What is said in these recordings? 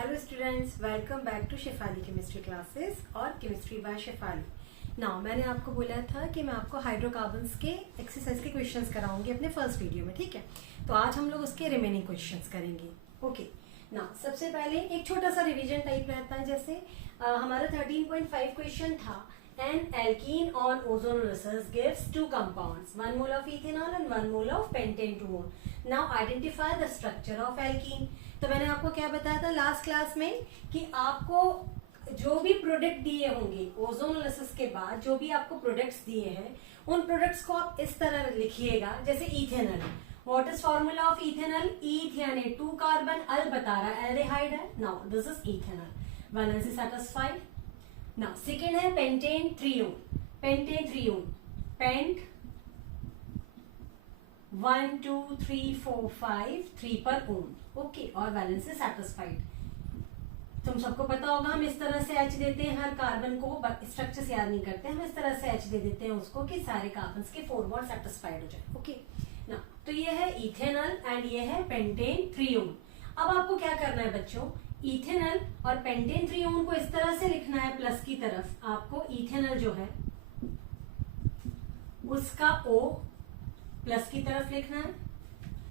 Hello students, welcome back to Shefali chemistry classes और chemistry by Shefali. Now मैंने आपको बोला था कि मैं आपको हाइड्रोकार्बन्स के एक्सरसाइज के क्वेश्चंस कराऊंगी अपने फर्स्ट वीडियो में, ठीक है। तो आज हम लोग उसके रिमेनिंग क्वेश्चंस करेंगे। ओके नाउ सबसे पहले एक छोटा सा रिवीजन टाइप रहता है। जैसे हमारा 13.5 क्वेश्चन था, an alkene on ozonolysis gives two compounds, 1 mole of ethanol and 1 mole of pentane 2-one. Now identify the structure of alkene. तो मैंने आपको क्या बताया था लास्ट क्लास में कि आपको जो भी प्रोडक्ट दिए होंगे ओजोनोलिसिस के बाद, जो भी आपको प्रोडक्ट्स दिए हैं उन प्रोडक्ट्स को आप इस तरह लिखिएगा। जैसे ethanol, what is formula of ethanol? Ethanal, 2 carbon, al बता रहा है एल्डिहाइड है। Now this is ethanol, valency satisfied. Now second है pentane three one, pentane three one, pent 1 2 3 4 5 3 पर ओन, ओके, और वैलेंसी सैटिस्फाइड। तुम सबको पता होगा हम इस तरह से एच देते हैं हर कार्बन को, स्ट्रक्चर से याद नहीं करते, हम इस तरह से एच दे देते हैं उसको कि सारे कार्बन के 4 बॉन्ड सैटिस्फाइड हो जाए, ओके ना। तो ये है इथेनॉल एंड ये है पेंटेन थ्रीओन। अब आपको क्या करना है बच्चों, इथेनॉल और पेंटेन थ्रीओन को इस तरह से लिखना है प्लस की तरफ। आपको इथेनॉल जो है उसका O प्लस की तरफ लिखना है,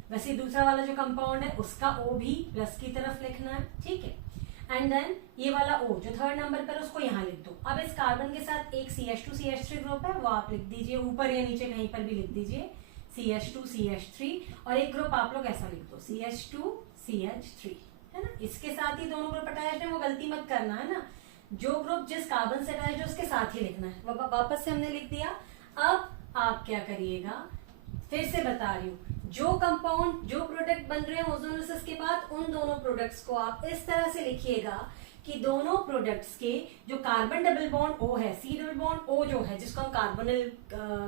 वैसे दूसरा वाला जो कंपाउंड है उसका O भी प्लस की तरफ लिखना है, ठीक है। एंड देन ये वाला O जो थर्ड नंबर पर उसको यहाँ लिख दो। अब इस कार्बन के साथ एक CH2 CH3 ग्रुप है, वो आप लिख दीजिए ऊपर या नीचे कहीं पर भी लिख दीजिए CH2 CH3, और एक ग्रुप आप लोग ऐसा लिख दो CH2 CH3, है ना। इसके साथ ही दोनों ग्रुप अटैच्ड है, वो गलती मत करना है ना। जो ग्रुप जिस कार्बन से अटैच्ड है उसके साथ ही लिखना है। वापस से हमने लिख दिया। अब आप क्या करिएगा, फिर से बता रही हूँ, जो कंपाउंड जो प्रोडक्ट बन रहे हैं ओजोनोलिसिस के बाद उन दोनों प्रोडक्ट्स को आप इस तरह से लिखिएगा कि दोनों प्रोडक्ट्स के जो कार्बन डबल बॉन्ड O है, C डबल बॉन्ड O जो है, जिसको हम कार्बोनिल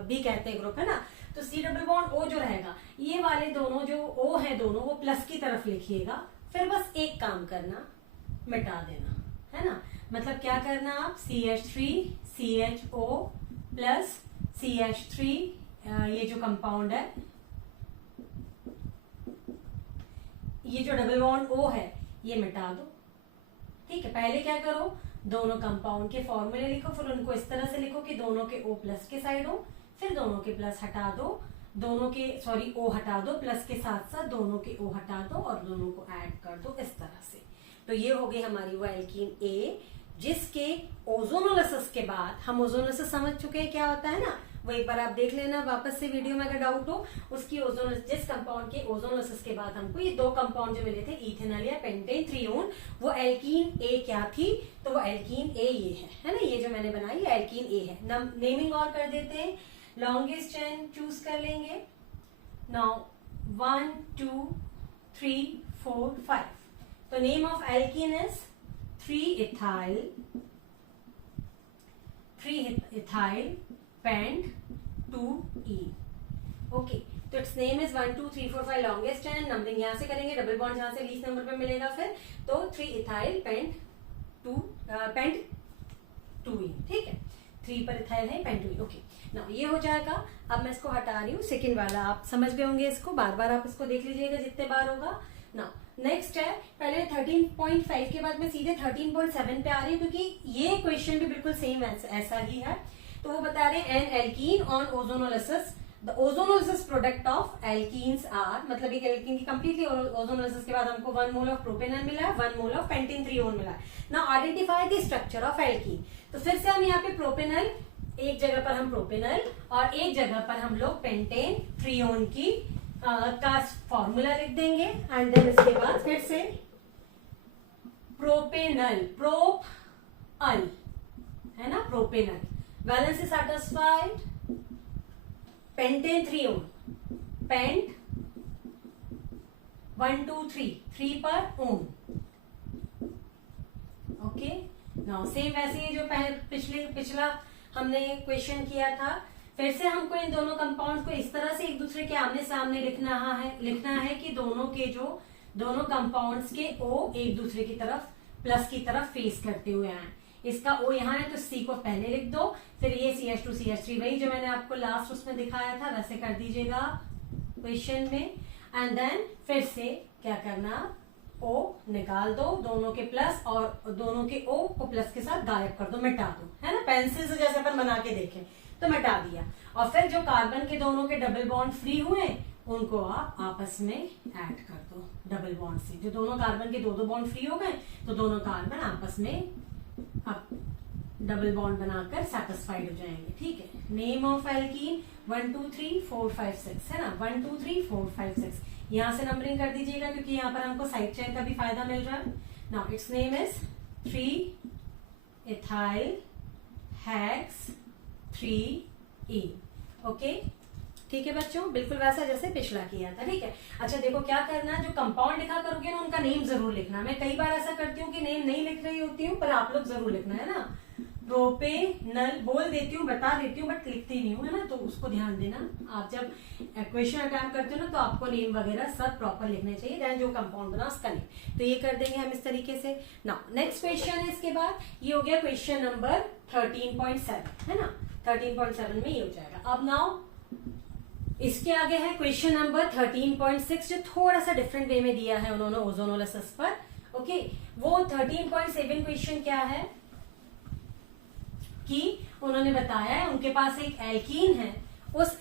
भी कहते हैं ग्रुप, है ना, तो C डबल बॉन्ड O जो रहेगा, ये वाले दोनों जो O है दोनों वो प्लस की तरफ लिखिएगा। फिर बस एक काम करना, मिटा देना, है ना। मतलब क्या करना आप, CH3 CHO प्लस CH3 ये जो कंपाउंड है, ये जो डबल बॉन्ड O है ये मिटा दो, ठीक है। पहले क्या करो, दोनों कंपाउंड के फॉर्मूले लिखो, फिर उनको इस तरह से लिखो कि दोनों के O प्लस के साइड हो, फिर दोनों के प्लस हटा दो, दोनों के O हटा दो, प्लस के साथ साथ दोनों के O हटा दो और दोनों को ऐड कर दो इस तरह से। तो ये हो गई हमारी वो एल्कीन A, जिसके ओजोनोलिसिस के बाद, हम ओजोनोलिसिस समझ चुके हैं क्या होता है ना, वो एक बार आप देख लेना वापस से वीडियो में अगर डाउट हो। उसकी जिस कंपाउंड के ओजोनोलिसिस के बाद हमको ये 2 कंपाउंड जो मिले थे इथेनॉल या पेंटेन थ्रीओन, वो एल्कीन A क्या थी, तो वो एल्कीन A ये है ना, ये जो मैंने बनाई ये एल्कीन A है। नेमिंग और कर देते हैं, लॉन्गेस्ट चेन चूज कर लेंगे। नाउ 1 2 3 4 5, तो name of alkene is 3-ethyl pent 2-ene, okay. तो its name is 1 2 3 4 5 longest chain. Numbering यहां से करेंगे, डबल बॉन्ड जहां से लीस्ट नंबर पे मिलेगा, फिर तो 3-ethyl pent 2-ene, ठीक है। 3 पर इथाइल है, पेंट 2-ene, ओके ना। ये हो जाएगा। अब मैं इसको हटा रही हूँ, सेकेंड वाला आप समझ गए होंगे, इसको बार बार आप इसको देख लीजिएगा जितने बार होगा ना। नेक्स्ट है, पहले 13.5 के बाद मैं सीधे 13.7 पे आ रही हूँ, क्योंकि ये क्वेश्चन भी बिल्कुल सेम ऐसा ही है। तो वो बता रहे हैं an alkene on ozonolysis, the ozonolysis product of alkenes are, मतलब एक एल्कीन की कंप्लीटली ओजोनोलिसिस के बाद हमको 1 मोल ऑफ प्रोपेनॉल मिला है, 1 मोल ऑफ पेंटेन थ्रीओन मिला है। Now identify the structure of alkene. तो फिर से हम यहाँ पे प्रोपेनॉल, एक जगह पर हम प्रोपेनॉल और एक जगह पर हम लोग पेंटेन थ्रीओन की का फॉर्मूला लिख देंगे। एंड देन इसके बाद फिर से प्रोपेनल, प्रोप अल, है ना, propanal, valency satisfied, pentane three one, pent 1 2 3 पर ओन, ओके। नाउ सेम वैसे ही जो पिछला हमने क्वेश्चन किया था, फिर से हमको इन दोनों कंपाउंड को इस तरह से एक दूसरे के आमने सामने लिखना है कि दोनों कंपाउंड्स के O एक दूसरे की तरफ प्लस की तरफ फेस करते हुए आए। इसका O यहाँ है तो C को पहले लिख दो, फिर ये CH2 CH3, वही जो मैंने आपको लास्ट उसमें दिखाया था वैसे कर दीजिएगा क्वेश्चन में। एंड देन फिर से क्या करना, O निकाल दो, दोनों के प्लस और दोनों के O को प्लस के साथ गायब कर दो, मिटा दो, है ना, पेंसिल से जैसे अपन बना के देखें तो मिटा दिया। और फिर जो कार्बन के दोनों के डबल बॉन्ड फ्री हुए उनको आप आपस में ऐड कर दो डबल बॉन्ड से। जो दोनों कार्बन के दो दो बॉन्ड फ्री हो गए तो दोनों कार्बन आपस में अब डबल बॉन्ड बनाकर सेटिस्फाइड हो जाएंगे, ठीक है। नेम ऑफ एल्कीन 1 2 3 4 5 6 है ना, 1 2 3 4 5 6 यहां से नंबरिंग कर दीजिएगा क्योंकि यहाँ पर हमको साइड चेन का भी फायदा मिल रहा है। Now it's name is 3 ethyl hex 3E। Okay, ठीक है बच्चों, बिल्कुल वैसा जैसे पिछला किया था, ठीक है। अच्छा देखो क्या करना है, जो कंपाउंड लिखा करोगे ना उनका नेम जरूर लिखना। मैं कई बार ऐसा करती हूँ कि नेम नहीं लिख रही होती हूँ पर आप लोग जरूर लिखना, है ना। प्रोपेनल बोल देती हूँ, बता देती हूँ बट लिखती नहीं हूँ, है ना, तो उसको ध्यान देना। आप जब क्वेश्चन अटैम्प्ट करते हो ना तो आपको नेम वगैरह सब प्रॉपर लिखने चाहिए, देन जो कंपाउंड बना उसका नेम। तो ये कर देंगे हम इस तरीके से। नाउ नेक्स्ट क्वेश्चन है, इसके बाद ये हो गया क्वेश्चन नंबर 13.7, है ना, 13.7 में ये हो जाएगा। अब नाउ इसके आगे है क्वेश्चन नंबर 13.6 जो थोड़ा सा डिफरेंट वे में दिया है उन्होंने ओजोनोलिसिस पर। ओके, वो 13.7 क्वेश्चन क्या है कि उन्होंने बताया है उनके पास एक एल्कीन है, उस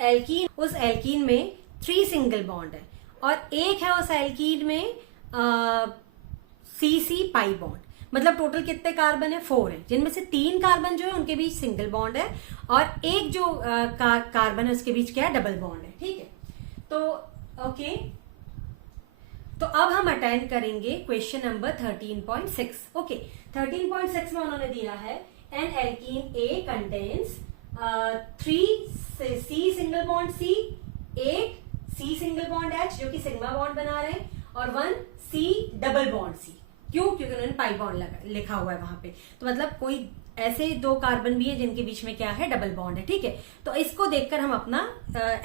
एल्कीन में 3 सिंगल बॉन्ड है और एक है उस एल्कीन में CC पाई बॉन्ड। मतलब टोटल कितने कार्बन है, 4 है, जिनमें से 3 कार्बन जो है उनके बीच सिंगल बॉन्ड है और एक जो कार्बन है उसके बीच क्या है, डबल बॉन्ड है, ठीक है। तो ओके, तो अब हम अटेंड करेंगे क्वेश्चन नंबर 13.6। ओके, 13.6 में उन्होंने दिया है N alkene A contains 3 C single bond C, 8 C single bond H जो कि सिग्मा बॉन्ड बना रहे हैं और 1 C डबल बॉन्ड C। क्यों? क्योंकि उन्होंने पाई बॉन्ड लिखा हुआ है वहां पे, तो मतलब कोई ऐसे 2 कार्बन भी है जिनके बीच में क्या है, डबल बॉन्ड है, ठीक है। तो इसको देखकर हम अपना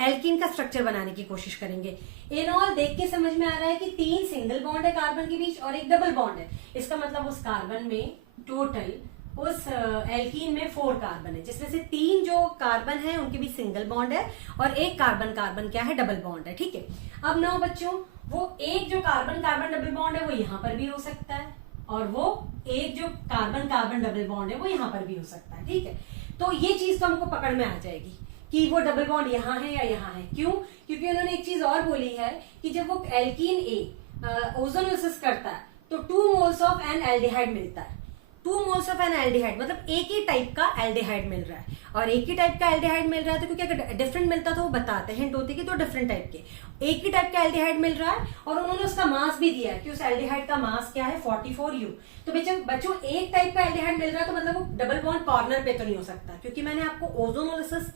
एल्कीन का स्ट्रक्चर बनाने की कोशिश करेंगे। इन ऑल देख के समझ में आ रहा है कि 3 सिंगल बॉन्ड है कार्बन के बीच और एक डबल बॉन्ड है। इसका मतलब उस कार्बन में टोटल उस एल्कीन में 4 कार्बन है, जिसमें से 3 जो कार्बन है उनके बीच सिंगल बॉन्ड है और एक कार्बन क्या है, डबल बॉन्ड है, ठीक है। अब नाउ बच्चों, वो एक जो कार्बन डबल बॉन्ड है वो यहाँ पर भी हो सकता है और वो एक जो कार्बन डबल बॉन्ड है वो यहाँ पर भी हो सकता है, ठीक है। तो ये चीज तो हमको पकड़ में आ जाएगी कि वो डबल बॉन्ड यहाँ है या यहाँ है। क्यों? क्योंकि उन्होंने एक चीज और बोली है कि जब वो एल्कीन A ओजोनोलिसिस करता है तो 2 मोल्स ऑफ एन एल्डिहाइड मिलता है। 2 मोल्स ऑफ एन एल्डिहाइड मतलब एक ही टाइप का एल्डिहाइड मिल रहा है और एक ही टाइप का एल्डिहाइड मिल रहा है, तो क्योंकि अगर डिफरेंट मिलता तो वो बताते हैं, हिंट होती कि तो डिफरेंट टाइप के, एक ही टाइप का एल्डिहाइड मिल रहा है और उन्होंने उसका मास भी दिया है कि उस एल्डिहाइड का मास क्या है, 44U। तो बच्चों एक टाइप का एल्डिहाइड मिल रहा है तो मतलब वो डबल बॉन्ड कॉर्नर पे तो नहीं हो सकता, क्योंकि मैंने आपको ओजोनोलिसिस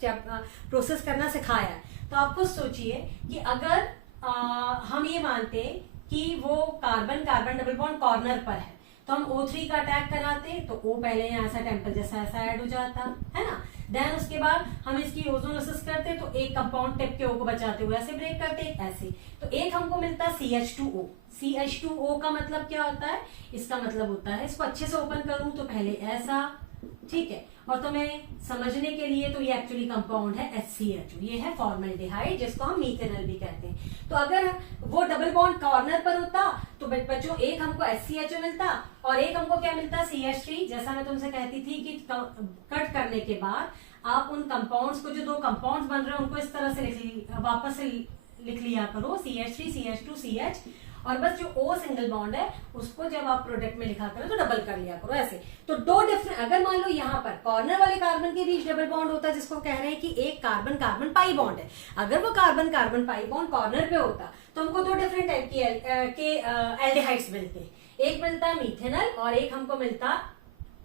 प्रोसेस करना सिखाया है। तो आप खुद सोचिए कि अगर हम ये मानते कि वो कार्बन डबल बॉन्ड कॉर्नर पर है तो हम O3 का अटैक कराते तो O पहले यहाँ ऐसा टेम्पल जैसा ऐसा ऐड हो जाता है ना। देन उसके बाद हम इसकी ओजोनोलिसिस करते तो एक कंपाउंड टिप के O को बचाते हुए ऐसे ब्रेक करते ऐसे, तो एक हमको मिलता है CH2O। CH2O का मतलब क्या होता है, इसका मतलब होता है, इसको अच्छे से ओपन करूं तो पहले ऐसा, ठीक है, और तो मैं समझने के लिए तो ये एक्चुअली कंपाउंड है HCHO, ये है फॉर्मल्डिहाइड जिसको हम मीथेनॉल भी कहते हैं। तो अगर वो डबल बॉन्ड कॉर्नर पर होता तो बच्चों एक हमको HCHO मिलता और एक हमको क्या मिलता, CH3। जैसा मैं तुमसे कहती थी कि कट करने के बाद आप उन कंपाउंड्स को, जो 2 कंपाउंड्स बन रहे हैं उनको इस तरह से वापस से लिख लिया करो, CH3 CH2 CH, और बस जो O सिंगल बॉन्ड है उसको जब आप प्रोडक्ट में लिखा करो तो डबल कर लिया करो ऐसे। तो 2 डिफरेंट, अगर मान लो यहाँ पर कॉर्नर वाले कार्बन के बीच डबल बॉन्ड होता है जिसको कह रहे हैं कि एक कार्बन पाई बॉन्ड है, अगर वो कार्बन पाई बॉन्ड कॉर्नर पे होता तो हमको 2 डिफरेंट टाइप के एल्डिहाइड्स मिलते, एक मिलता मीथेनॉल और एक हमको मिलता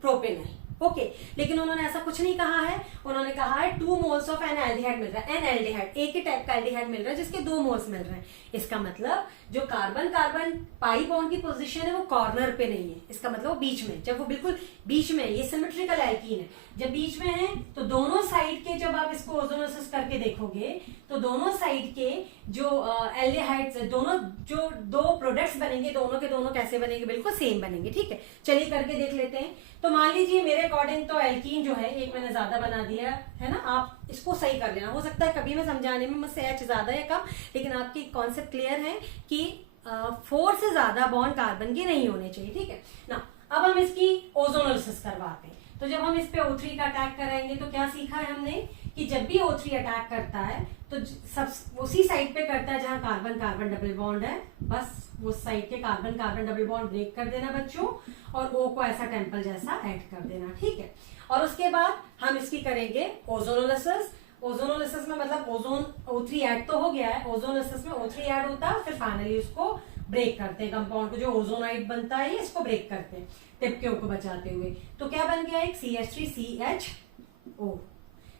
प्रोपेनॉल। ओके, लेकिन उन्होंने ऐसा कुछ नहीं कहा है, उन्होंने कहा है 2 मोल्स ऑफ एन एल्डिहाइड मिल रहा है, एन एल्डिहाइड एक ही टाइप का एल्डिहाइड मिल रहा है जिसके 2 मोल्स मिल रहे हैं। इसका मतलब जो कार्बन पाई बॉन्ड की पोजीशन है वो कॉर्नर पे नहीं है, इसका मतलब वो बीच में, जब वो बिल्कुल बीच में, ये सिमेट्रिकल एल्कीन है, जब बीच में है तो दोनों साइड के, जब आप इसको ओजोनोलिसिस करके देखोगे तो दोनों साइड के जो एल्डिहाइड्स, दोनों जो 2 प्रोडक्ट्स बनेंगे दोनों के दोनों कैसे बनेंगे, बिल्कुल सेम बनेंगे, ठीक है। चलिए करके देख लेते हैं। तो मान लीजिए मेरे अकॉर्डिंग तो एल्कीन जो है एक मैंने ज्यादा बना दिया है ना, आप इसको सही कर लेना, हो सकता है कभी मैं समझाने में मुझसे H ज्यादा या कम, लेकिन आपकी कॉन्सेप्ट क्लियर है कि 4 से ज्यादा बॉन्ड कार्बन के नहीं होने चाहिए, ठीक है ना। अब हम इसकी ओजोनोलिसिस करवाते हैं। तो जब हम इस पे O3 का अटैक कराएंगे तो क्या सीखा है हमने कि जब भी O3 अटैक करता है तो सब उसी साइड पे करता है जहां कार्बन कार्बन डबल बॉन्ड है, बस उस साइड के carbon carbon double bond break कर देना बच्चों, और O को ऐसा टेम्पल जैसा ऐड कर देना, ठीक है। और उसके बाद हम इसकी करेंगे ओजोनोलिसिस। ओजोनोलिसिस में मतलब ओजोन O3 ऐड तो हो गया है, ओजोनोलिसिस में O3 ऐड होता है, फिर फाइनली उसको ब्रेक करते हैं कंपाउंड को, जो ओजोनाइड बनता है इसको ब्रेक करते हैं टिप के O को बचाते हुए। तो क्या बन गया, एक CH3CHO।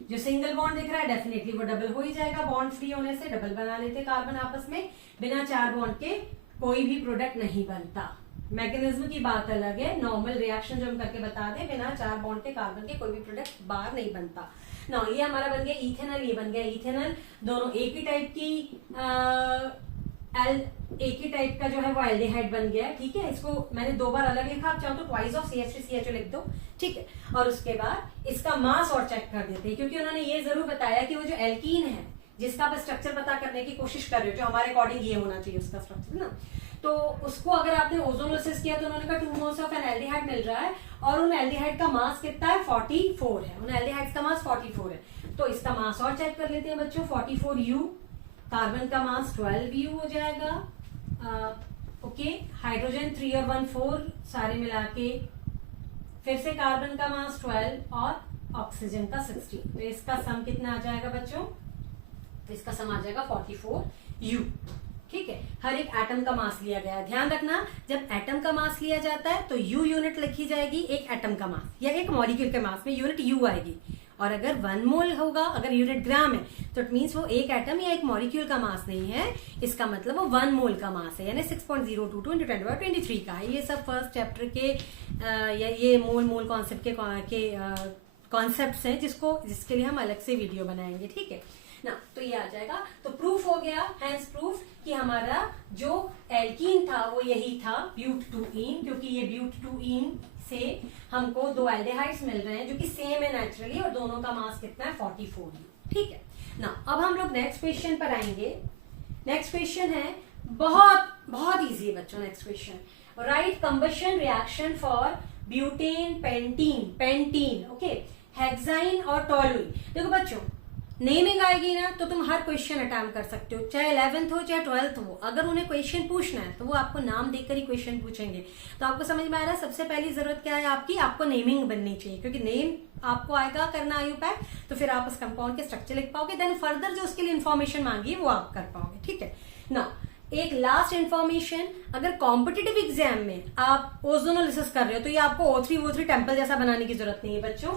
जो सिंगल बॉन्ड दिख रहा है डेफिनेटली वो डबल हो ही जाएगा, बॉन्ड फ्री होने से डबल बना लेते कार्बन आपस में, बिना 4 बॉन्ड के कोई भी प्रोडक्ट नहीं बनता। मैकेनिज्म की बात अलग है, नॉर्मल रिएक्शन जो हम करके बता दें, बिना 4 बॉन्ड के कार्बन के कोई भी प्रोडक्ट बाहर नहीं बनता ना। ये हमारा बन गया इथेनॉल, ये बन गया इथेनॉल, दोनों एक ही टाइप की एक ही टाइप का जो है वो एल्डिहाइड बन गया, ठीक है। इसको मैंने 2 बार अलग लिखा, आप चाहो तो ट्वाइस ऑफ CH3CHO लिख दो, ठीक है। और उसके बाद इसका मास और चेक कर देते हैं, क्योंकि उन्होंने ये जरूर बताया कि वो जो एल्कीन है जिसका आप स्ट्रक्चर पता करने की कोशिश कर रहे हो, जो हमारे अकॉर्डिंग ये होना चाहिए उसका स्ट्रक्चर ना, तो उसको अगर आपने ओजोनोलिसिस किया तो उन्होंने कहा 2 मोल्स ऑफ एन एल्डिहाइड मिल रहा है, और उन एल्डिहाइड का मास कितना है 44 है, उन एल्डिहाइड का मास 44 है। तो इसका मास और चेक कर लेते हैं बच्चों, 44U, कार्बन का मास 12U हो जाएगा, ओके। हाइड्रोजन 3 और 1 4 सारे मिला के, फिर से कार्बन का मास 12 और ऑक्सीजन का 16, तो इसका सम कितना आ जाएगा बच्चों, तो इसका सम आ जाएगा 44U, ठीक है। हर एक एटम का मास लिया गया है। ध्यान रखना, जब एटम का मास लिया जाता है तो U यूनिट लिखी जाएगी एक एटम का मास या एक मॉलिक्यूल के मास में यूनिट U आएगी, और अगर 1 मोल होगा, अगर यूनिट ग्राम है, तो इट मीन्स वो एक एटम या एक मॉलिक्यूल का मास नहीं है, इसका मतलब वो 1 मोल का मास है, यानी 6.022 × 10⁻23 का है। ये सब फर्स्ट चैप्टर के या ये मोल कॉन्सेप्ट के कॉन्सेप्ट्स हैं, जिसके लिए हम अलग से वीडियो बनाएंगे, ठीक है ना। तो ये आ जाएगा, तो प्रूफ हो गया, हैंस प्रूफ कि हमारा जो एल्कीन था वो यही था, ब्यूट-2-ईन, क्योंकि ये ब्यूट-2-ईन से हमको 2 एल्डिहाइड्स मिल रहे हैं जो कि सेम है नेचुरली, और दोनों का मास कितना है 44, ठीक है ना। अब हम लोग नेक्स्ट क्वेश्चन पर आएंगे। नेक्स्ट क्वेश्चन है बहुत इजी है बच्चों। Next question, write combustion reaction for butane, pentene, okay, hexyne और टोलुइन। देखो बच्चों, नेमिंग आएगी ना तो तुम हर क्वेश्चन अटेम्प्ट कर सकते हो, चाहे 11th हो चाहे 12th हो। अगर उन्हें क्वेश्चन पूछना है तो वो आपको नाम देकर ही क्वेश्चन पूछेंगे। तो आपको समझ में आ रहा है, सबसे पहली जरूरत क्या है आपको नेमिंग बननी चाहिए, क्योंकि नेम आपको आएगा करना IUPAC, तो फिर आप उस कंपाउंड के स्ट्रक्चर लिख पाओगे, देन फर्दर जो उसके लिए इन्फॉर्मेशन मांगी वो आप कर पाओगे, ठीक है ना। एक लास्ट इन्फॉर्मेशन, अगर कॉम्पिटिटिव एग्जाम में आप ओजोनोलिसिस कर रहे हो तो ये आपको O3 टेम्पल जैसा बनाने की जरूरत नहीं है बच्चों।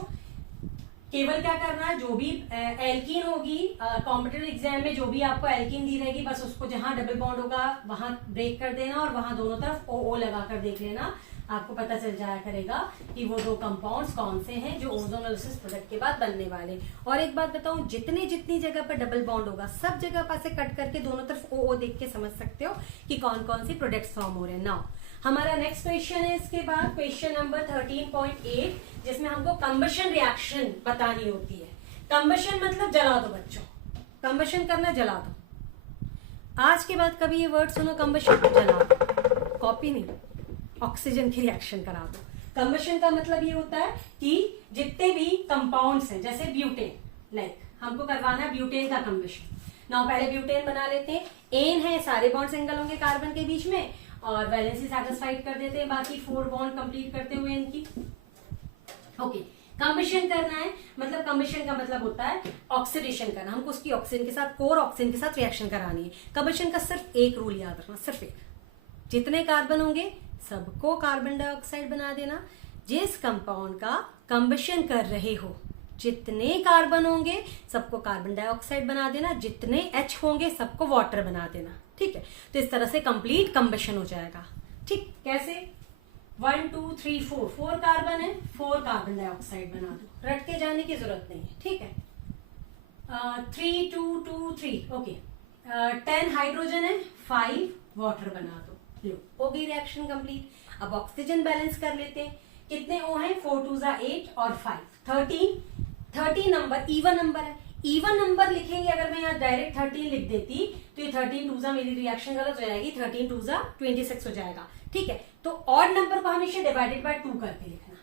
केवल क्या करना है, जो भी एल्कीन होगी कॉम्पिटिटिव एग्जाम में, जो भी आपको एल्कीन दी रहेगी, बस उसको जहां डबल बॉन्ड होगा वहां ब्रेक कर देना, और वहां दोनों तरफ OO लगाकर देख लेना, आपको पता चल जाया करेगा कि वो 2 कंपाउंड्स कौन से हैं जो ओजोनोलिसिस प्रोडक्ट के बाद बनने वाले। और एक बात बताऊं, जितनी जगह पर डबल बॉन्ड होगा सब जगह पर से कट करके दोनों तरफ OO देख के समझ सकते हो कि कौन कौन सी प्रोडक्ट्स फॉर्म हो रहे हैं। नाउ हमारा नेक्स्ट क्वेश्चन है इसके बाद, क्वेश्चन नंबर 13.8, जिसमें हमको कंबशन रिएक्शन बतानी होती है। कंबशन मतलब जला दो बच्चों, कंबशन करना जला दो। आज के बाद कभी ये वर्ड सुनो, कंबशन जला दो, कॉपी नहीं, ऑक्सीजन की रिएक्शन करा दो। कंबशन का मतलब ये होता है कि जितने भी कंपाउंड्स हैं, जैसे ब्यूटेन, लाइक हमको करवाना है ब्यूटेन का कंबशन। नाउ पहले ब्यूटेन बना लेते हैं, एन है, सारे बॉन्ड सिंगल होंगे कार्बन के बीच में, और वैलेंसी सेटिस्फाइड कर देते हैं बाकी 4 बॉन्ड कंप्लीट करते हुए इनकी, ओके। कंबशन करना है, मतलब कंबशन का मतलब होता है ऑक्सीडेशन करना, हमको उसकी ऑक्सीजन के साथ, कोर ऑक्सीजन के साथ रिएक्शन करानी है। कंबशन का सिर्फ एक रूल याद रखना, सिर्फ एक, जितने कार्बन होंगे सबको कार्बन डाइऑक्साइड बना देना। जिस कंपाउंड का कंबशन कर रहे हो, जितने कार्बन होंगे सबको कार्बन डाइऑक्साइड बना देना, जितने H होंगे सबको वाटर बना देना, ठीक है। तो इस तरह से कंप्लीट कंबशन हो जाएगा, ठीक। कैसे, 1 2 3 4 कार्बन है, 4 कार्बन डाइऑक्साइड बना दो, रट के जाने की जरूरत नहीं है, ठीक है। 3 2 2 3, ओके। 10 हाइड्रोजन है, 5 वाटर बना दो, लो हो गई रिएक्शन कंप्लीट। अब ऑक्सीजन बैलेंस कर लेते हैं, कितने O हैं, 4 2 8 और 5 13 नंबर इवन नंबर है। इवन नंबर लिखेंगे, अगर मैं यहाँ डायरेक्ट 13 लिख देती तो ये 13 टूजा मेरी रिएक्शन गलत हो जाएगी, 13 टूजा 26 हो जाएगा, ठीक है। तो ऑड नंबर को हमेशा डिवाइडेड बाय 2 करके लिखना।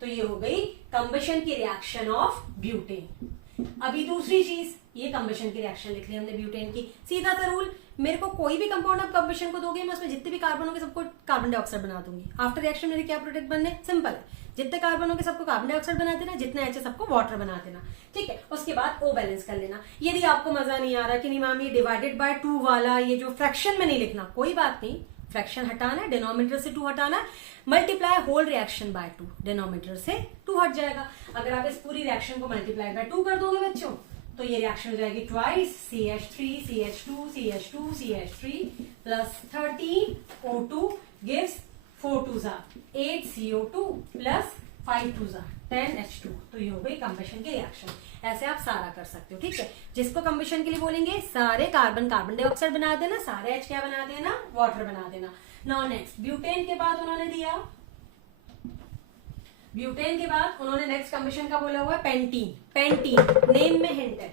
तो ये हो गई कंबशन की रिएक्शन ऑफ ब्यूटेन। अभी दूसरी चीज, ये कंबशन की रिएक्शन लिख ली हमने ब्यूटेन की। सीधा सा रूल, मेरे को कोई भी कंपाउंड आप कंबशन को दोगे, मैं उसमें जितने भी कार्बन होंगे सबको कार्बन डाइऑक्साइड बना दूंगी। आफ्टर रिएक्शन मेरे क्या प्रोडक्ट बनने, सिंपल है, जितने कार्बन होंगे सबको कार्बन डाइऑक्साइड बना देना, जितना एच सबको वाटर बना देना, ठीक है। उसके बाद ओ बैलेंस कर लेना। यदि आपको मजा नहीं आ रहा कि नहीं मैम ये डिवाइडेड बाय 2 वाला ये जो फ्रैक्शन में नहीं लिखना, कोई बात नहीं, फ्रैक्शन हटाना है, डिनोमिनेटर से 2 हटाना है, multiply whole reaction by 2, denominator से 2 हट जाएगा। अगर आप इस पूरी रिएक्शन को मल्टीप्लाई बाय 2 कर दोगे बच्चों, तो ये रिएक्शन हो जाएगी twice CH3 CH2 CH2 CH3 plus 13 O2 gives 4 2 8 CO2 plus 5 2 10 H2। तो ये हो गई कंबशन की रिएक्शन। ऐसे आप सारा कर सकते हो, ठीक है। जिसको कंबशन के लिए बोलेंगे सारे कार्बन कार्बन डाइऑक्साइड बना देना, सारे H क्या बना देना, वाटर बना देना। नाउ नेक्स्ट ब्यूटेन के बाद उन्होंने दिया, ब्यूटेन के बाद उन्होंने नेक्स्ट कंबशन का बोला हुआ है पेंटीन। पेंटीन नेम में हिंट है,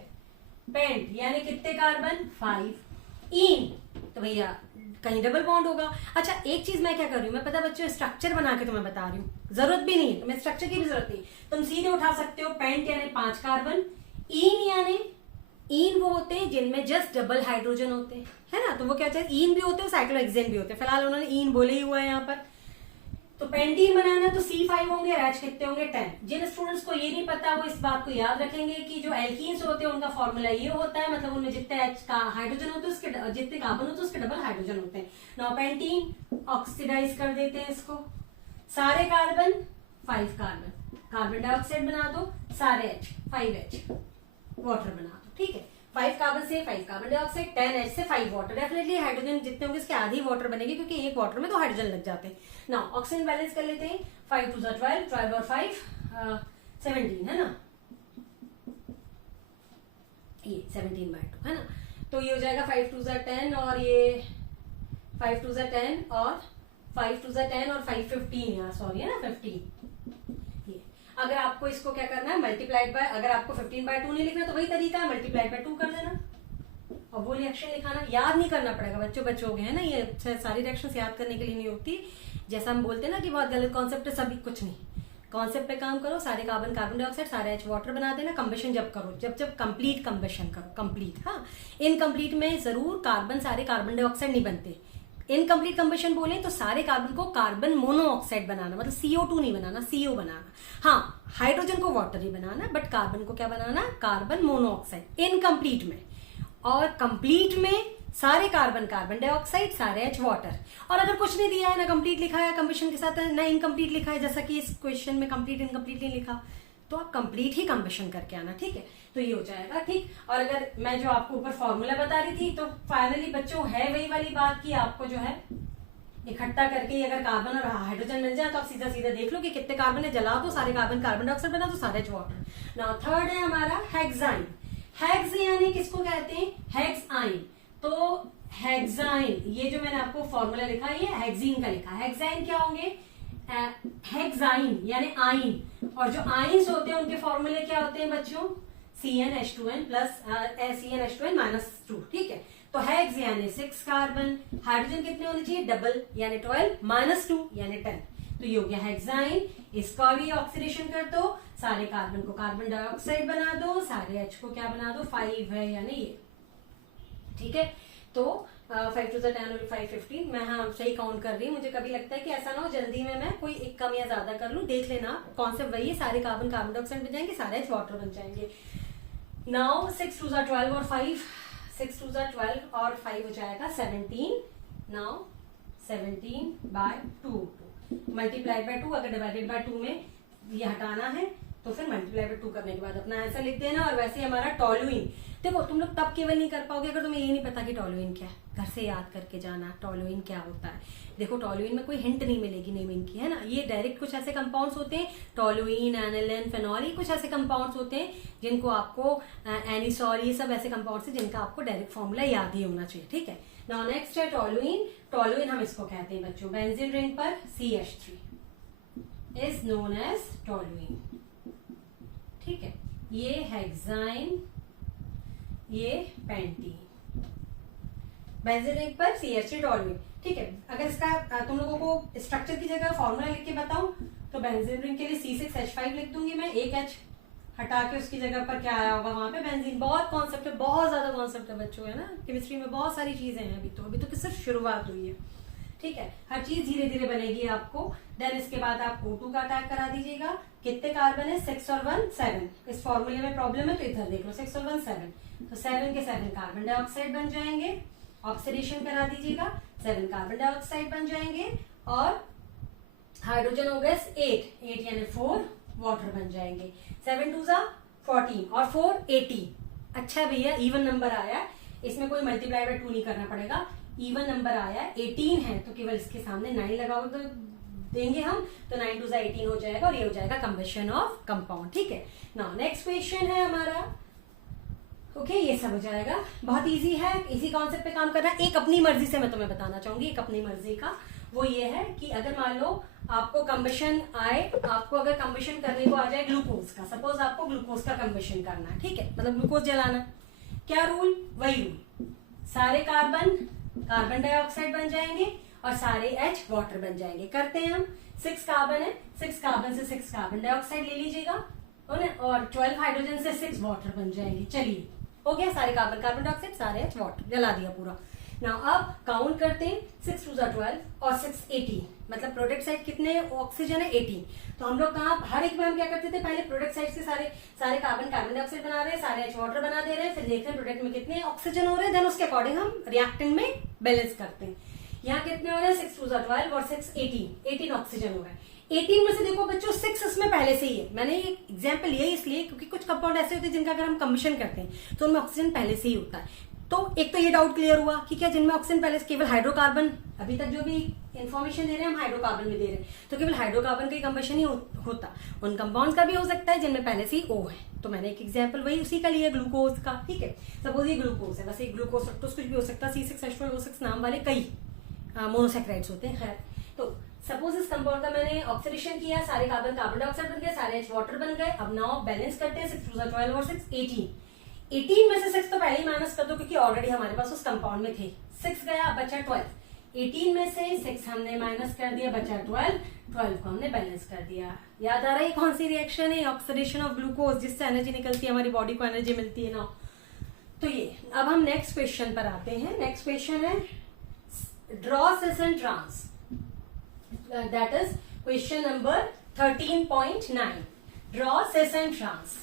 पेंट यानी कितने कार्बन, 5। इन तो भैया कहीं डबल बॉन्ड होगा। अच्छा एक चीज मैं क्या कर रही हूँ, मैं पता बच्चों स्ट्रक्चर बना के तुम्हें बता रही हूँ, जरूरत भी नहीं है, तुम्हें स्ट्रक्चर की भी जरूरत नहीं, तुम सीधे उठा सकते हो। पेंट यानी 5 कार्बन, इन यानी इन वो होते हैं जिनमें जस्ट डबल हाइड्रोजन होते हैं, है ना, तो वो क्या होता है, इन भी होते हैं साइक्लोहेक्सेन भी होते हैं। फिलहाल उन्होंने इन बोले ही हुआ है यहाँ पर। तो पेंटीन बनाना तो C5 होंगे, एच कितने होंगे, 10। जिन स्टूडेंट्स को ये नहीं पता वो इस बात को याद रखेंगे कि जो एल्कीन्स होते हैं उनका फॉर्मूला ये होता है, मतलब उनमें जितने एच का हाइड्रोजन होते हैं उसके जितने कार्बन होते हैं उसके डबल हाइड्रोजन होते हैं। नाउ पेंटीन ऑक्सीडाइज कर देते हैं इसको, सारे कार्बन 5 कार्बन, कार्बन डाइऑक्साइड बना दो, सारे H 5H वाटर बना दो, ठीक है। 5 कार्बन से 5 कार्बन डाइऑक्साइड, 10 H से 5 वाटर। डेफिनेटली हाइड्रोजन जितने होंगे इसके आधी वाटर बनेगी क्योंकि एक वाटर में 2 हाइड्रोजन लग जाते हैं। नाउ ऑक्सीजन बैलेंस कर लेते हैं, 5 2 12, 12 और 5 17 है ना, ये 17/2 है ना। तो ये हो जाएगा 5 2 10 और ये 5 2 10 और 5 2 10 और 5 15 यार सॉरी है ना 15। ये अगर आपको इसको क्या करना है मल्टीप्लाइड बाय, अगर आपको 15/2 नहीं लिखना तो वही तरीका है, मल्टीप्लाइड बाय 2 कर देना और वो रिएक्शन लिखाना। याद नहीं करना पड़ेगा बच्चों, बच्चों हैं ना, ये सारी रिएक्शंस याद करने के लिए नहीं होती। जैसा हम बोलते हैं ना कि बहुत गलत कॉन्सेप्ट है, सभी कुछ नहीं, कॉन्सेप्ट पे काम करो। सारे कार्बन कार्बन डाइऑक्साइड, सारे H वाटर बना देना। कंबशन जब करो, जब कंप्लीट कंबशन करो, कंप्लीट। हाँ, इनकम्प्लीट में जरूर कार्बन सारे कार्बन डाइऑक्साइड नहीं बनते। इनकम्प्लीट कंबशन बोले तो सारे कार्बन को कार्बन मोनोऑक्साइड बनाना, मतलब CO2 नहीं बनाना, CO बनाना। हाँ, हाइड्रोजन को water he banana, but carbon को क्या बनाना, कार्बन मोनोऑक्साइड इनकम्प्लीट में। और कंप्लीट में सारे कार्बन कार्बन डाइऑक्साइड, सारे H वाटर। और अगर कुछ नहीं दिया है, ना कंप्लीट लिखा है कंबशन के साथ, ना इनकम्प्लीट लिखा है, जैसा कि इस क्वेश्चन में कंप्लीट इनकम्प्लीट नहीं लिखा, तो आप कंप्लीट ही कंबशन करके आना, ठीक है। तो ये हो जाएगा, ठीक। और अगर मैं जो आपको ऊपर फॉर्मूला बता रही थी, तो फाइनली बच्चों है वही वाली बात की आपको जो है इकट्ठा करके अगर कार्बन और हाइड्रोजन मिल जाए तो आप सीधा सीधा देख लो कि कितने कार्बन है, जला दो, सारे कार्बन कार्बन डाइऑक्साइड बना दो, सारे H वाटर। नाउ थर्ड है हमारा हेक्साइन। हेक्स यानी किसको कहते हैं, हेक्साइन। तो हेक्साइन, ये जो मैंने आपको फॉर्मूला लिखा है ये हेक्सीन का लिखा है। हेक्साइन क्या होंगे, हेक्साइन यानी आइन, और जो आइन्स होते हैं उनके फॉर्मूले क्या होते हैं बच्चों, CnH2n प्लस CnH2n -2, ठीक है। तो हेक्स यानी 6 कार्बन, हाइड्रोजन कितने होने चाहिए, डबल यानी 12 -2 यानी 10। तो ये हो गया हेक्साइन। इसका भी ऑक्सीडेशन कर दो, सारे कार्बन को कार्बन डाइऑक्साइड बना दो, सारे H को क्या बना दो, 5 है यानी ये, ठीक है। तो 5 2 10 और 5 15 मैं हाँ सही काउंट कर रही हूँ। मुझे कभी लगता है कि ऐसा ना हो जल्दी में मैं कोई एक कम या ज्यादा कर लूँ, देख लेना कॉन्सेप्ट वही है, सारे कार्बन कार्बन डाइऑक्साइड बन जाएंगे, सारे H वाटर बन जाएंगे। नाउ 6 2 12 और 5 6 2 12 और 5 हो जाएगा 17। नाउ 17/2 मल्टीप्लाइड बाय 2, अगर डिवाइडेड बाय 2 में ये हटाना है तो फिर मल्टीप्लाई बाय 2 करने के बाद अपना आंसर लिख देना। और वैसे हमारा टोलुइन, देखो तुम लोग तब केवल नहीं कर पाओगे अगर तुम्हें ये नहीं पता कि टोलुइन क्या है, घर से याद करके जाना टोलुइन क्या होता है। देखो टोलुइन में कोई हिंट नहीं मिलेगी नेमिंग की, है ना, ये डायरेक्ट कुछ ऐसे कंपाउंड्स होते हैं, टोलुइन, एनिलिन, फेनॉल, ये कुछ ऐसे कंपाउंड्स होते हैं जिनको आपको एनिसॉल, ये सब ऐसे कंपाउंड्स हैं जिनका आपको डायरेक्ट फॉर्मूला याद ही होना चाहिए, ठीक है। नाउ नेक्स्ट है टोलुइन। टोलुइन हम इसको कहते हैं बच्चों, बेंजीन रिंग पर CH3 is known as toluene, ठीक है। ये हेक्साइन ये पेंटीन, बेंजीन रिंग पर CH3 टॉल्यूइन। ठीक है, अगर इसका तुम लोगों को स्ट्रक्चर की जगह फॉर्मूला लिख के बताऊं तो बेंजीन रिंग के लिए C6H5 लिख दूंगी मैं, एक H हटा के उसकी जगह पर क्या आया होगा वहां पे बेंजीन। बहुत कॉन्सेप्ट है, बहुत ज्यादा कॉन्सेप्ट है बच्चों, है ना, केमिस्ट्री में बहुत सारी चीजें हैं। अभी तो सिर्फ शुरुआत हुई है। ठीक है, हर चीज धीरे धीरे बनेगी आपको। देन इसके बाद आप O2 का अटैक करा दीजिएगा। कितने कार्बन है? 6 और 1 7। इस फॉर्मूले में प्रॉब्लम है तो इधर देख लो, 6 और 1 7, तो 7 के 7 कार्बन डाइऑक्साइड बन जाएंगे। ऑक्सीडेशन करा दीजिएगा, 7 कार्बन डाइऑक्साइड बन जाएंगे और हाइड्रोजन हो गए 8 यानी 4 वाटर बन जाएंगे। 7 2 14 और 4 18। अच्छा भैया, इवन नंबर आया, इसमें कोई मल्टीप्लाई बाय 2 नहीं करना पड़ेगा, इवन नंबर आया 18 है तो केवल इसके सामने 9 लगाओ तो देंगे हम, तो 9 2 18 हो जाएगा और ये हो जाएगा कंबशन ऑफ कंपाउंड। ठीक है, नाउ नेक्स्ट क्वेश्चन है हमारा। ओके, ये सब हो जाएगा, बहुत इजी है, इसी कॉन्सेप्ट पे काम करना है। एक अपनी मर्जी से मैं तुम्हें बताना चाहूंगी, एक अपनी मर्जी का, वो ये है कि अगर मान लो आपको कंबशन आए, आपको अगर कंबशन करने को आ जाए ग्लूकोज का, सपोज आपको ग्लूकोज का कंबशन करना है, ठीक है, मतलब ग्लूकोज जलाना, क्या रूल? वही रूल, सारे कार्बन डाइऑक्साइड बन जाएंगे और सारे H वाटर बन जाएंगे। करते हैं हम, 6 कार्बन है, 6 कार्बन से 6 कार्बन डाइऑक्साइड ले लीजिएगा और 12 हाइड्रोजन से 6 वाटर बन जाएंगे। चलिए, हो गया, सारे कार्बन डाइऑक्साइड, सारे H वाटर, जला दिया पूरा। नाउ अब काउंट करते हैं, 6 2 12 और 6 18, मतलब प्रोडक्ट साइड कितने ऑक्सीजन है? 18। तो हम लोग कहाँ, हर एक में हम क्या करते थे, पहले प्रोडक्ट साइड से सारे कार्बन डाइऑक्साइड बना रहे हैं, सारे H वाटर बना दे रहे हैं, फिर देखते हैं प्रोडक्ट में कितने ऑक्सीजन हो रहे हैं, देन उसके अकॉर्डिंग हम रिएक्टेंट में बैलेंस करते हैं। यहाँ कितने हो रहे हैं? 6 2 12 और 6 18 ऑक्सीजन हो रहा है। 18 में से देखो बच्चों 6 इसमें पहले से ही है। मैंने ये एग्जाम्पल लिया इसलिए क्योंकि कुछ कंपाउंड ऐसे होते हैं जिनका अगर हम कम्बिशन करते हैं तो उनमें ऑक्सीजन पहले से ही होता है। तो एक तो ये डाउट क्लियर हुआ कि क्या जिनमें ऑक्सीजन पहले से, केवल हाइड्रोकार्बन, अभी तक जो भी इन्फॉर्मेशन दे रहे हैं हम हाइड्रोकार्बन में दे रहे हैं, तो केवल हाइड्रोकार्बन का ही कम्बिशन ही होता, उन कंपाउंड का भी हो सकता है जिनमें पहले से ही O है। तो मैंने एक एग्जाम्पल वही उसी का लिया, ग्लूकोज का। ठीक है, सपोज ये ग्लूकोज है, वैसे ग्लूकोज तो कुछ भी हो सकता है, C6H12O6 नाम वाले कई मोनोसैकेराइड्स होते हैं। खैर, तो सपोज इस कंपाउंड का मैंने ऑक्सीडेशन किया, सारे कार्बन डाइऑक्साइड बन गए, सारे H वाटर बन गए। अब नाउ बैलेंस करते हैं, 6 2 12 और 6 18। 18 में से 6 तो पहले ही माइनस कर दो क्योंकि ऑलरेडी हमारे पास उस कंपाउंड में थे। 6 गया, बचा 12। 18 में से 6 हमने माइनस कर दिया, बचा 12। 12 को हमने बैलेंस कर दिया। याद आ रहा है कौन सी रिएक्शन है? ऑक्सीडेशन ऑफ ग्लूकोज, जिससे एनर्जी निकलती है, हमारी बॉडी को एनर्जी मिलती है ना। तो ये, अब हम नेक्स्ट क्वेश्चन पर आते हैं। Next question is draw cis and trans, that is question number 13.9। Draw cis and trans.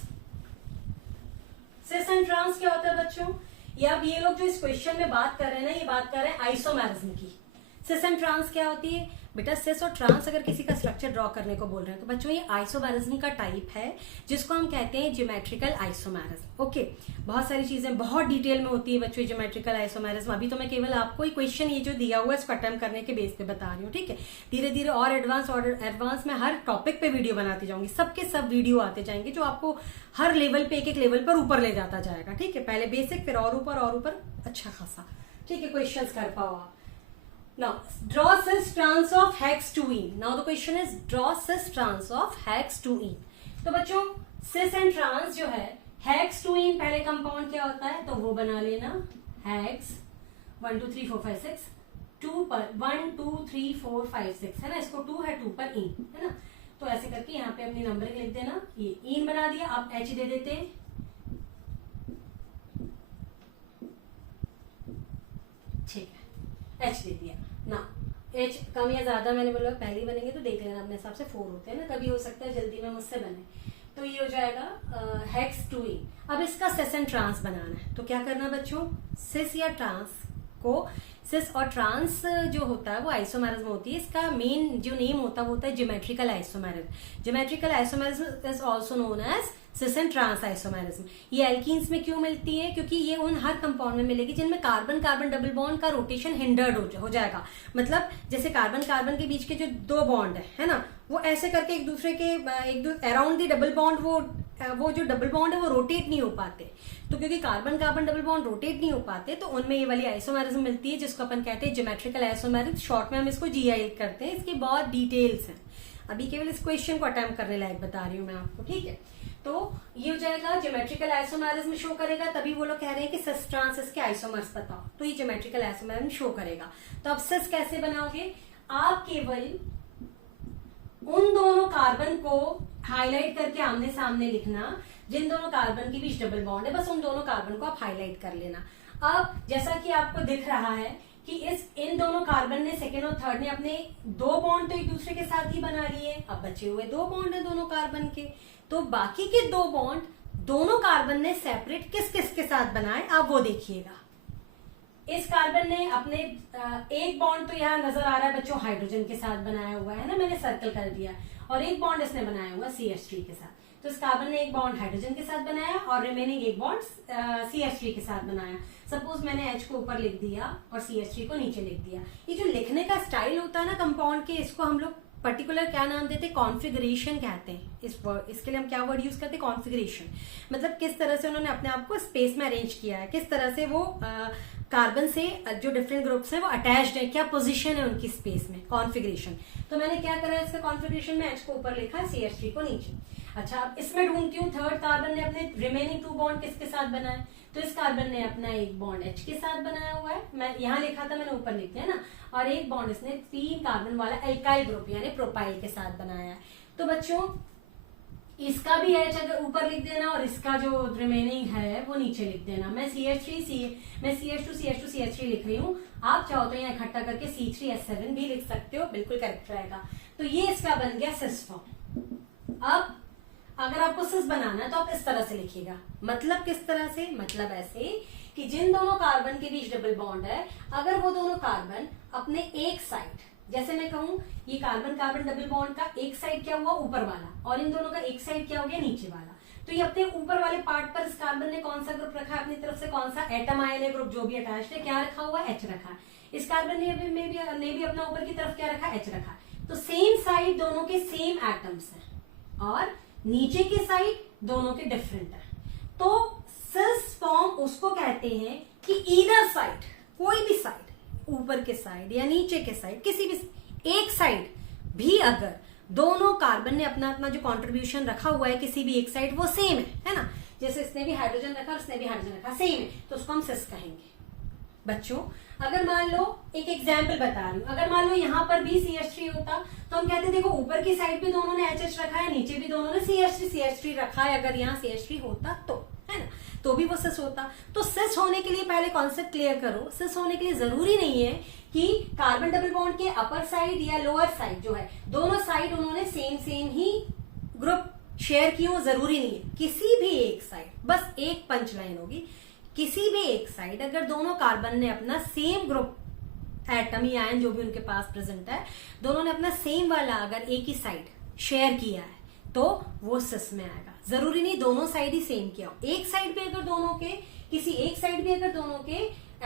Cis and trans क्या होता है बच्चों? ये अब ये लोग जो इस क्वेश्चन में बात कर रहे हैं ना, ये बात कर रहे हैं आइसोमेरिज्म की। सिस एंड ट्रांस क्या होती है बेटा? सिस और ट्रांस अगर किसी का स्ट्रक्चर ड्रॉ करने को बोल रहे हैं तो बच्चों ये आइसोमेरिज्म का टाइप है जिसको हम कहते हैं ज्योमेट्रिकल आइसोमेरिज्म। ओके, बहुत सारी चीजें बहुत डिटेल में होती है बच्चों ज्योमेट्रिकल आइसोमेरिज्म। अभी तो मैं केवल आपको क्वेश्चन ये जो दिया हुआ है इसको अटेम्प्ट करने के बेस पे बता रही हूँ। ठीक है, धीरे धीरे और एडवांस में हर टॉपिक पे वीडियो बनाती जाऊंगी, सबके सब वीडियो आते जाएंगे जो आपको हर लेवल पे, एक एक लेवल पर ऊपर ले जाता जाएगा। ठीक है, पहले बेसिक, फिर और ऊपर अच्छा खासा। ठीक है, क्वेश्चन कर पाओ आप। Now, draw cis trans of hex to ene. Now the question is draw cis trans of hex to ene. तो बच्चों cis and trans जो है hex to ene, पहले कंपाउंड क्या होता है तो वो बना लेना, hex 1 2 3 4 5 6 2 पर 1 2 3 4 5 6 है ना, इसको 2 है, 2 पर ene है ना। तो ऐसे करके यहाँ पे अपनी नंबरिंग लिख देना। ये ene बना दिया, आप H दे देते हैं, ठीक है, H दे दिया ना। H कम या ज्यादा मैंने बोला पहले ही बनेंगे तो देख लेना अपने हिसाब से, 4 होते हैं ना, कभी हो सकता है जल्दी में मुझसे बने। तो ये हो जाएगा हेक्स 2 ene। अब इसका सिस एंड ट्रांस बनाना है तो क्या करना बच्चों, सिस या ट्रांस को, सिस और ट्रांस जो होता है वो आइसोमेरिज्म होती है। इसका मेन जो नेम होता है वो होता है geometrical isomerism. Geometrical isomerism is also known as cis and trans isomerism. ये एल्कीन्स में क्यों मिलती है? क्योंकि ये उन हर कंपाउंड में मिलेगी जिनमें कार्बन कार्बन डबल बॉन्ड का रोटेशन हिंडर्ड हो जाएगा। मतलब जैसे कार्बन कार्बन के बीच के जो 2 बॉन्ड है ना, वो ऐसे करके एक दूसरे के अराउंड दी डबल बॉन्ड, वो जो डबल बॉन्ड है वो रोटेट नहीं हो पाते। तो क्योंकि carbon carbon double bond rotate नहीं हो पाते तो उनमें ये वाली आइसोमेरिज्म मिलती है जिसको अपन कहते हैं ज्योमेट्रिकल आइसोमेरिज्म। शॉर्ट में हम इसको GI करते हैं। इसकी बहुत डिटेल्स हैं, अभी केवल इस क्वेश्चन को अटेम्प्ट करने लायक बता रही हूँ मैं आपको। ठीक है, तो ये हो जाएगा ज्योमेट्रिकल आइसोमेरिज्म में शो करेगा, तभी वो लोग कह रहे हैं कि सिस ट्रांस इसके आइसोमर्स बताओ, तो ये ज्योमेट्रिकल आइसोमेरिज्म शो करेगा। तो अब सिस कैसे बनाओगे, आप केवल उन दोनों कार्बन को हाईलाइट करके आमने सामने लिखना जिन दोनों कार्बन के बीच डबल बॉन्ड है, बस उन दोनों कार्बन को आप हाईलाइट कर लेना। अब जैसा कि आपको दिख रहा है कि इन दोनों कार्बन ने सेकेंड और थर्ड ने अपने दो बॉन्ड तो एक दूसरे के साथ ही बना लिए, अब बचे हुए दो बॉन्ड है दोनों कार्बन के, तो बाकी के दो बॉन्ड दोनों कार्बन ने सेपरेट किस किस के साथ बनाए आप वो देखिएगा। इस कार्बन ने अपने एक बॉन्ड तो यहाँ नजर आ रहा है बच्चों हाइड्रोजन के साथ बनाया हुआ है ना, मैंने सर्कल कर दिया, और एक बॉन्ड इसने बनाया हुआ CH3 के साथ। तो इस कार्बन ने एक बॉन्ड हाइड्रोजन के साथ बनाया और रिमेनिंग एक बॉन्ड CH3 के साथ बनाया। सपोज मैंने H को ऊपर लिख दिया और CH3 को नीचे लिख दिया। ये जो लिखने का स्टाइल होता है ना कंपाउंड के, इसको हम लोग पर्टिकुलर क्या नाम देते हैं, कॉन्फ़िगरेशन कहते हैं। इसके लिए हम क्या वर्ड यूज करते हैं, कॉन्फ़िगरेशन। मतलब किस तरह से उन्होंने अपने आप को स्पेस में अरेंज किया है, किस तरह से वो कार्बन से जो डिफरेंट ग्रुप्स हैं वो अटैच्ड है, क्या पोजीशन है उनकी स्पेस में, कॉन्फ़िगरेशन। तो मैंने क्या करा है इसका कॉन्फ़िगरेशन में, H को ऊपर लिखा है, CH3 को नीचे। अच्छा, अब इसमें ढूंढती हूँ थर्ड कार्बन ने अपने रिमेनिंग 2 बॉन्ड किसके साथ बनाए, तो इस कार्बन ने अपना एक बॉन्ड H के साथ बनाया हुआ है, मैं यहाँ लिखा था मैंने ऊपर लिख दिया ना, और एक बॉन्ड इसने 3 कार्बन वाला एल्काइल ग्रुप यानी प्रोपाइल के साथ बनाया है। तो बच्चों इसका भी H अगर ऊपर लिख देना और इसका जो रिमेनिंग है वो नीचे लिख देना। मैं CH2 CH3 लिख रही हूँ, आप चाहो तो यहाँ इकट्ठा करके C3H7 भी लिख सकते हो, बिल्कुल करेक्ट रहेगा। तो ये इसका बन गया सिस फॉर्म। अब अगर आपको सिस बनाना है तो आप इस तरह से लिखिएगा। मतलब किस तरह से, मतलब ऐसे कि जिन दोनों कार्बन के बीच डबल बॉन्ड है, अगर वो दोनों कार्बन अपने एक साइड, जैसे मैं कहूं ये कार्बन कार्बन डबल बॉन्ड का एक साइड क्या हुआ ऊपर वाला, और इन दोनों का एक साइड क्या हो गया नीचे वाला, तो ये अपने ऊपर वाले पार्ट पर इस कार्बन ने कौन सा ग्रुप रखा है अपनी तरफ से, कौन सा एटम आयन ग्रुप जो भी अटैच्ड है, क्या रखा हुआ है, H रखा है। इस कार्बन ने भी अपना ऊपर की तरफ क्या रखा है, H रखा है। तो सेम साइड दोनों के सेम एटम्स हैं और नीचे की साइड दोनों के डिफरेंट है। तो सिस फॉर्म उसको कहते हैं कि ईदर साइड, कोई भी साइड, ऊपर के साइड या नीचे के साइड, किसी भी एक साइड भी अगर दोनों कार्बन ने अपना अपना जो कंट्रीब्यूशन रखा हुआ है किसी भी एक साइड वो सेम है ना, जैसे इसने भी हाइड्रोजन रखा और इसने भी हाइड्रोजन रखा, सेम है, तो उसको हम सिस कहेंगे। बच्चों अगर मान लो एक एग्जाम्पल बता रही हूँ, अगर मान लो यहाँ पर भी CH3 होता तो हम कहते देखो ऊपर की साइड भी दोनों ने HH रखा है, नीचे भी दोनों ने CH3 रखा है, अगर यहाँ CH3 होता तो, है ना, तो भी वो सिस होता। तो सिस होने के लिए पहले कॉन्सेप्ट क्लियर करो, सिस होने के लिए जरूरी नहीं है कि कार्बन डबल बॉन्ड के अपर साइड या लोअर साइड जो है दोनों साइड उन्होंने सेम ही ग्रुप शेयर की हो, जरूरी नहीं है। किसी भी एक साइड, बस एक पंच लाइन होगी, किसी भी एक साइड अगर दोनों कार्बन ने अपना सेम ग्रुप एटम या आयन जो भी उनके पास प्रेजेंट है, दोनों ने अपना सेम वाला अगर एक ही साइड शेयर किया है तो वो सिस में आएगा। जरूरी नहीं दोनों साइड ही सेम किया हो, एक साइड भी अगर दोनों के, किसी एक साइड भी अगर दोनों के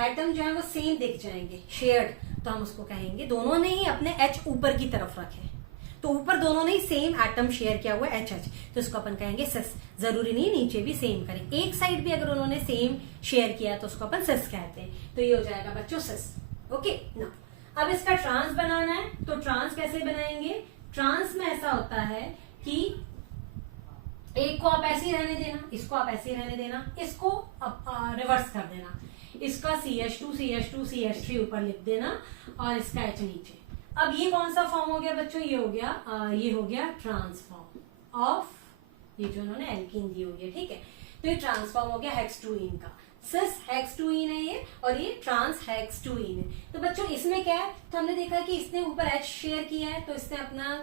एटम जो है वो सेम दिख जाएंगे शेयर्ड, तो हम उसको कहेंगे दोनों ने ही अपने H ऊपर की तरफ रखे, तो ऊपर दोनों ने ही सेम एटम शेयर किया हुआ है HH, तो इसको अपन कहेंगे सिस। जरूरी नहीं नीचे भी सेम करें, एक साइड भी अगर उन्होंने सेम शेयर किया तो उसको अपन सिस कहते हैं। तो ये हो जाएगा बच्चों सिस। ओके ना, अब इसका ट्रांस बनाना है, तो ट्रांस कैसे बनाएंगे, ट्रांस में ऐसा होता है कि एक को आप ऐसे ही रहने देना, इसको आप ऐसे ही रहने देना, इसको रिवर्स कर देना, इसका CH2 ऊपर लिख देना और इसका H नीचे। अब ये कौन सा फॉर्म हो गया बच्चों, ये हो गया ट्रांसफॉर्म ऑफ, ये जो उन्होंने एल्कीन दी हुई है, ठीक है, तो ये ट्रांसफॉर्म हो गया हेक्सटूइन का। सिस हेक्सटूइन है ये और ये ट्रांस हेक्सटूइन है। तो बच्चों इसमें क्या है, तो हमने देखा कि इसने ऊपर H शेयर किया है तो इसने अपना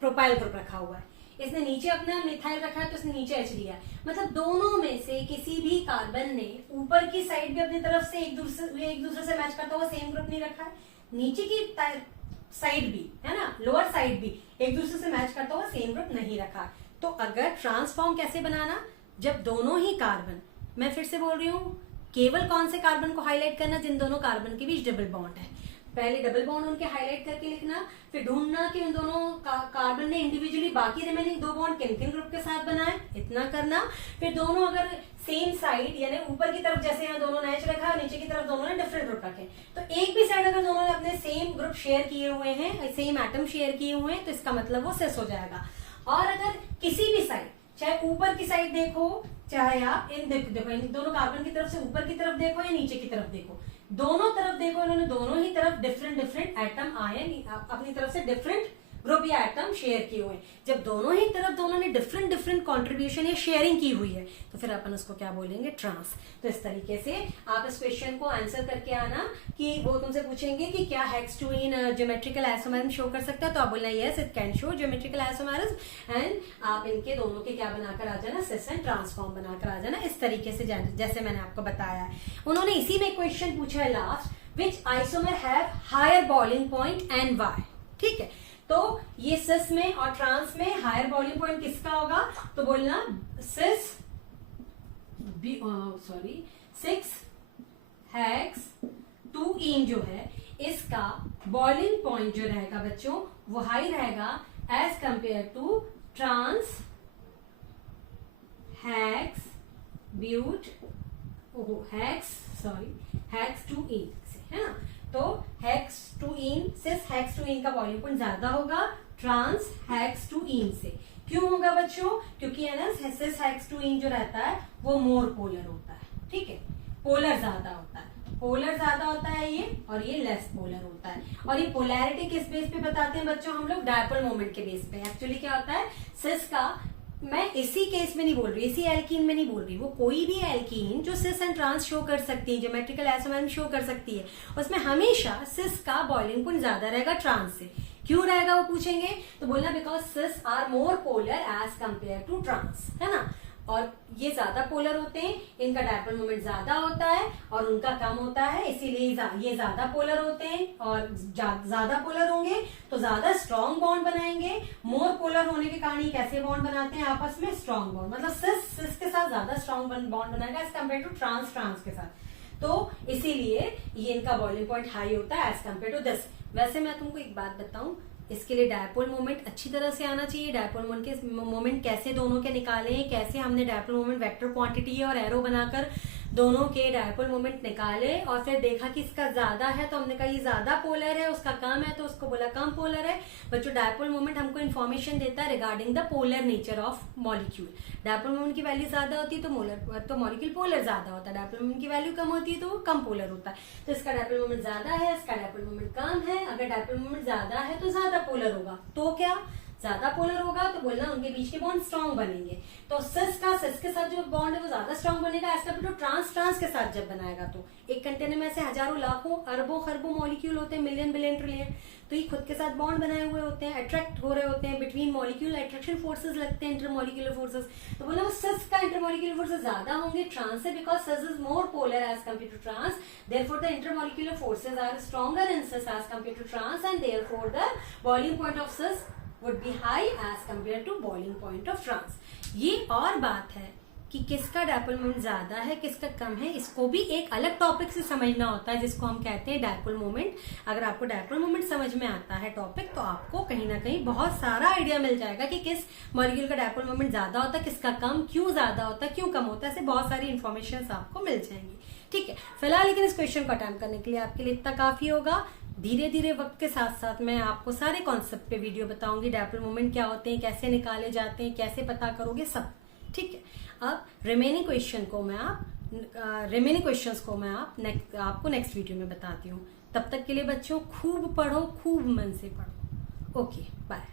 प्रोपाइल ग्रुप रखा हुआ है, इसने नीचे अपना मिथाइल रखा है तो इसने नीचे H दिया है। मतलब दोनों में से किसी भी कार्बन ने ऊपर की साइड भी अपनी तरफ से एक दूसरे से मैच करता हुआ सेम ग्रुप नहीं रखा है, नीचे की साइड भी, है ना, लोअर साइड भी एक दूसरे से मैच करता हुआ सेम ग्रुप नहीं रखा। तो अगर ट्रांसफॉर्म कैसे बनाना, जब दोनों ही कार्बन, मैं फिर से बोल रही हूँ, केवल कौन से कार्बन को हाईलाइट करना, जिन दोनों कार्बन के बीच डबल बॉन्ड है, पहले डबल बॉन्ड उनके हाईलाइट करके लिखना, फिर ढूंढना कि उन दोनों कार्बन ने इंडिविजुअली बाकी रिमेनिंग 2 बॉन्ड किन किन ग्रुप के साथ बनाए, इतना करना। फिर दोनों अगर सेम साइड यानी ऊपर की तरफ जैसे यहाँ दोनों ने H रखा है, नीचे की तरफ दोनों ने डिफरेंट ग्रुप रखे, तो एक भी साइड अगर दोनों ने अपने सेम ग्रुप शेयर किए हुए हैं, सेम एटम शेयर किए हुए हैं, तो इसका मतलब वो सिस हो जाएगा। और अगर किसी भी साइड, चाहे ऊपर की साइड देखो, चाहे आप इन देखो इन दोनों कार्बन की तरफ से ऊपर की तरफ देखो या नीचे की तरफ देखो, दोनों तरफ देखो, इन्होंने दोनों ही तरफ डिफरेंट डिफरेंट एटम आयन अपनी तरफ से डिफरेंट ग्रुप या एटम शेयर किए हुए हैं। जब दोनों ही तरफ दोनों ने डिफरेंट डिफरेंट कंट्रीब्यूशन या शेयरिंग की हुई है तो फिर अपन उसको क्या बोलेंगे, ट्रांस। तो इस तरीके से आप इस क्वेश्चन को आंसर करके आना कि वो तुमसे पूछेंगे कि क्या hex two ene geometrical isomerism show कर सकता है, तो आप बोलना yes it can show geometrical isomerism, and आप इनके दोनों के क्या बनाकर आ जाना, सिस एंड ट्रांसफॉर्म बनाकर आ जाना, इस तरीके से जैसे मैंने आपको बताया है। उन्होंने इसी में क्वेश्चन पूछा है last, which isomer have higher boiling point and why. ठीक है, तो ये सिस में और ट्रांस में हायर बॉइलिंग पॉइंट किसका होगा, तो बोलना सिस सॉरी 6 हेक्स 2 इन जो है इसका बॉइलिंग पॉइंट जो रहेगा बच्चों वो हाई रहेगा as compare to trans hex but hex 2 ene से, है ना। तो हेक्स 2 इन सिस हेक्स 2 इन का बॉइलिंग पॉइंट ज्यादा होगा ट्रांस हेक्स 2 इन से। क्यों होगा बच्चों, क्योंकि है ना सिस हेक्स 2 इन जो रहता है वो मोर पोलर होता है। ठीक है, पोलर ज्यादा होता है, पोलर ज्यादा होता है ये, और ये लेस पोलर होता है। और ये पोलैरिटी किस बेस पे बताते हैं बच्चों हम लोग, डायपोल मोमेंट के बेस पे। एक्चुअली क्या होता है सिस का, मैं इसी केस में नहीं बोल रही, इसी एल्कीन में नहीं बोल रही, वो कोई भी एल्कीन जो सिस एंड ट्रांस शो कर सकती है, ज्योमेट्रिकल आइसोमेरिज्म शो कर सकती है, उसमें हमेशा सिस का बॉइलिंग पॉइंट ज्यादा रहेगा ट्रांस से। क्यों रहेगा वो पूछेंगे, तो बोलना because cis are more polar as compare to trans, है ना। और ये ज्यादा पोलर होते हैं, इनका डायपोल मोमेंट ज्यादा होता है और उनका कम होता है, इसीलिए ये ज्यादा पोलर होते हैं। और ज्यादा पोलर होंगे तो ज्यादा स्ट्रॉन्ग बॉन्ड बनाएंगे। मोर पोलर होने के कारण ये कैसे बॉन्ड बनाते हैं आपस में, स्ट्रॉन्ग बॉन्ड, मतलब सिस के साथ ज्यादा स्ट्रॉन्ग बॉन्ड बनाएगा एज कम्पेयर टू ट्रांस के साथ। तो इसीलिए ये इनका बॉइलिंग पॉइंट हाई होता है एज कम्पेयर टू दिस। वैसे मैं तुमको एक बात बताऊं, इसके लिए डायपोल मोमेंट अच्छी तरह से आना चाहिए। डायपोल मोमेंट कैसे दोनों के निकाले, कैसे हमने डायपोल मोमेंट वेक्टर क्वांटिटी और एरो बनाकर दोनों के डायपोल मोमेंट निकाले और फिर देखा कि इसका ज्यादा है तो हमने कहा ये ज्यादा पोलर है, उसका कम है तो उसको बोला कम पोलर है। बच्चों डायपोल मोमेंट हमको इन्फॉर्मेशन देता है regarding the polar nature of molecule. Dipole moment की वैल्यू ज्यादा होती है तो मॉलिक्यूल पोलर ज्यादा होता है, डायपोल मोमेंट की वैल्यू कम होती है तो वो कम पोलर होता है। तो इसका डायपोल मोमेंट ज्यादा है, इसका डायपोल मोमेंट कम है। अगर डायपोल मोमेंट ज्यादा है तो ज्यादा पोलर होगा, तो क्या ज्यादा पोलर होगा तो बोलना उनके बीच के बॉन्ड स्ट्रॉन्ग बनेंगे। तो सिस के साथ जो बॉन्ड है वो ज्यादा स्ट्रॉन्ग बनेगा एज कम्पेयर टू ट्रांस के साथ जब बनाएगा। तो एक कंटेनर में ऐसे हजारों लाखों अरबों खरबों मॉलिक्यूल होते हैं, मिलियन बिलियन ट्रिलियन, तो ये खुद के साथ बॉन्ड बनाए हुए होते हैं, अट्रैक्ट हो रहे होते हैं, बिटवीन मॉलिक्यूल अट्रैक्शन फोर्सेस लगते हैं, इंटरमॉलिक्यूलर फोर्सेस। तो बोला वो सिस का इंटरमॉलिक्यूलर फोर्सेस ज्यादा होंगे ट्रांस से, because cis is more polar as compare to trans, therefore the intermolecular forces are stronger in cis as compare to trans, and therefore the boiling point of cis would be high as compared to boiling point of trans। ये और बात है कि किसका dipole moment ज्यादा है किसका कम है, इसको भी एक अलग टॉपिक से समझना होता है जिसको हम कहते हैं डायपोल मोमेंट। अगर आपको डायपोल मोमेंट समझ में आता है टॉपिक तो आपको कहीं ना कहीं बहुत सारा आइडिया मिल जाएगा कि किस मॉलिक्यूल का डायपोल मोमेंट ज्यादा होता है, किसका कम, क्यों ज्यादा होता है, क्यों कम होता है, ऐसे बहुत सारी इन्फॉर्मेशन आपको मिल जाएंगी। ठीक है, फिलहाल लेकिन इस क्वेश्चन को अटेम्प्ट करने के लिए आपके लिए इतना काफी होगा। धीरे धीरे वक्त के साथ साथ मैं आपको सारे कॉन्सेप्ट पे वीडियो बताऊंगी, डायपोल मोमेंट क्या होते हैं, कैसे निकाले जाते हैं, कैसे पता करोगे, सब। ठीक है, अब रिमेनिंग क्वेश्चंस को मैं आपको नेक्स्ट वीडियो में बताती हूँ। तब तक के लिए बच्चों खूब पढ़ो, खूब मन से पढ़ो। Okay, bye.